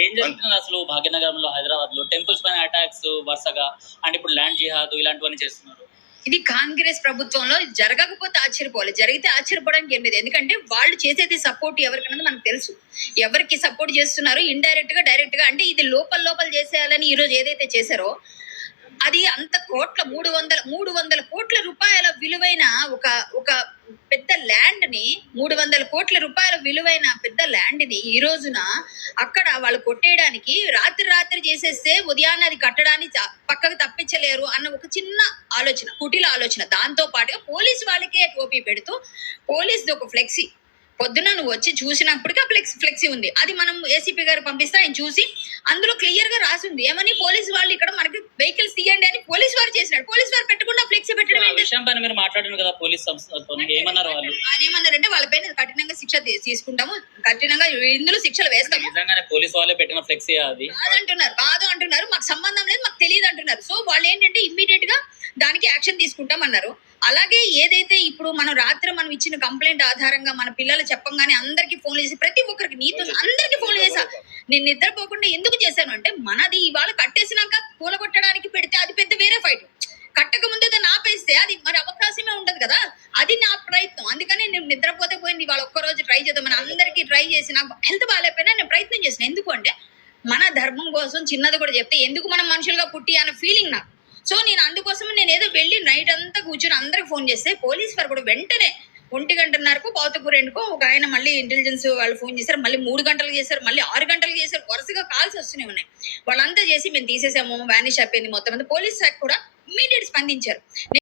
ఏం జరుగుతుంది అసలు భాగ్యనగరంలో, హైదరాబాద్ లో టెంపుల్స్ పైన అటాక్స్ వరుసగా, అండ్ ఇప్పుడు ల్యాండ్ జిహాద్ ఇలాంటివన్నీ చేస్తున్నారు. ఇది కాంగ్రెస్ ప్రభుత్వంలో జరగకపోతే ఆశ్చర్యపోవాలి, జరిగితే ఆశ్చర్యపోవడానికి ఏం లేదు. ఎందుకంటే వాళ్ళు చేసేది సపోర్ట్ ఎవరికన్నది మనకు తెలుసు. ఎవరికి సపోర్ట్ చేస్తున్నారు, ఇండైరెక్ట్ గా డైరెక్ట్ గా. అంటే ఇది లోపల లోపల చేసేయాలని ఈ రోజు ఏదైతే చేశారో అది అంత కోట్ల 300 కోట్ల రూపాయల విలువైన ఒక ఒక పెద్ద ల్యాండ్ ని 300 కోట్ల రూపాయల విలువైన పెద్ద ల్యాండ్ ని ఈ రోజున అక్కడ వాళ్ళు కొట్టేయడానికి రాత్రి చేసేస్తే ఉదయాన్నే అది కట్టడానికి పక్కకు తప్పించలేరు అన్న ఒక చిన్న ఆలోచన, కుటిల ఆలోచన. దాంతో పాటుగా పోలీసు వాళ్ళకే టోపీ పెడుతూ పోలీసుది ఒక ఫ్లెక్సీ పొద్దున నువ్వు వచ్చి చూసినప్పటికీ ఆ ఫ్లెక్సీ ఉంది. అది మనం ఏసీపీ గారు పంపిస్తే ఆయన చూసి అందులో క్లియర్ గా రాసి ఉంది ఏమని, పోలీసు వాళ్ళు ఇక్కడ మనకి వెహికల్స్ తీయండి అని పోలీసు వారు చేసినాడు. పోలీసు వారు పెట్టకుండా ఫ్లెక్సీ పెట్టడం మీరు మాట్లాడారు కదా పోలీస్ సంస్థలతో, ఏమన్నారు వాళ్ళు? ఆయన ఏమన్నారంటే వాళ్ళపైన కఠినంగా శిక్ష తీసుకుంటాము, కఠినంగా ఇందులో శిక్షలు వేస్తాము. నిజంగానే పోలీసు వాళ్ళే పెట్టిన ఫ్లెక్సీ అది కాదు అంటున్నారు, మాకు సంబంధం లేదు, మాకు తెలియదు అంటున్నారు. సో వాళ్ళు ఏంటంటే ఇమ్మీడియట్ గా దానికి యాక్షన్ తీసుకుంటాం అన్నారు. అలాగే ఏదైతే ఇప్పుడు మనం రాత్రి మనం ఇచ్చిన కంప్లైంట్ ఆధారంగా మన పిల్లలు చెప్పంగానే అందరికి ఫోన్ చేసి ప్రతి ఒక్కరికి నీతో అందరికి ఫోన్ చేశా. నేను నిద్రపోకుండా ఎందుకు చేశాను అంటే మనది ఇవాళ కట్టేసినాక కూలగొట్టడానికి పెడితే అది పెద్ద వేరే ఫైట్. కట్టక ముందే దాన్ని ఆపేస్తే అది మరి అవకాశమే ఉండదు కదా, అది నా ప్రయత్నం. అందుకని నేను నిద్రపోతే పోయింది, ఇవాళ ఒక్కరోజు ట్రై చేద్దామని అందరికీ ట్రై చేసి నాకు హెల్త్ బాగాలేకపోయినా నేను ప్రయత్నం చేసిన. ఎందుకు అంటే మన ధర్మం కోసం చిన్నది కూడా చెప్తే ఎందుకు మనం మనుషులుగా పుట్టి అనే ఫీలింగ్ నాకు. సో నేను అందుకోసం నేను ఏదో వెళ్ళి నైట్ అంతా కూర్చొని అందరికి ఫోన్ చేస్తే పోలీస్ వారు కూడా వెంటనే 1:30 పావుతకు ఒక ఆయన మళ్ళీ ఇంటెలిజెన్స్ వాళ్ళు ఫోన్ చేశారు, మళ్ళీ 3 గంటలకు చేశారు, మళ్ళీ 6 గంటలకు చేశారు. వరుసగా కాల్స్ వస్తూనే ఉన్నాయి. వాళ్ళంతా చేసి మేము తీసేసాము, వ్యానిష్ అయిపోయింది మొత్తం. పోలీస్ శాఖ కూడా ఇమ్మీడియట్ స్పందించారు.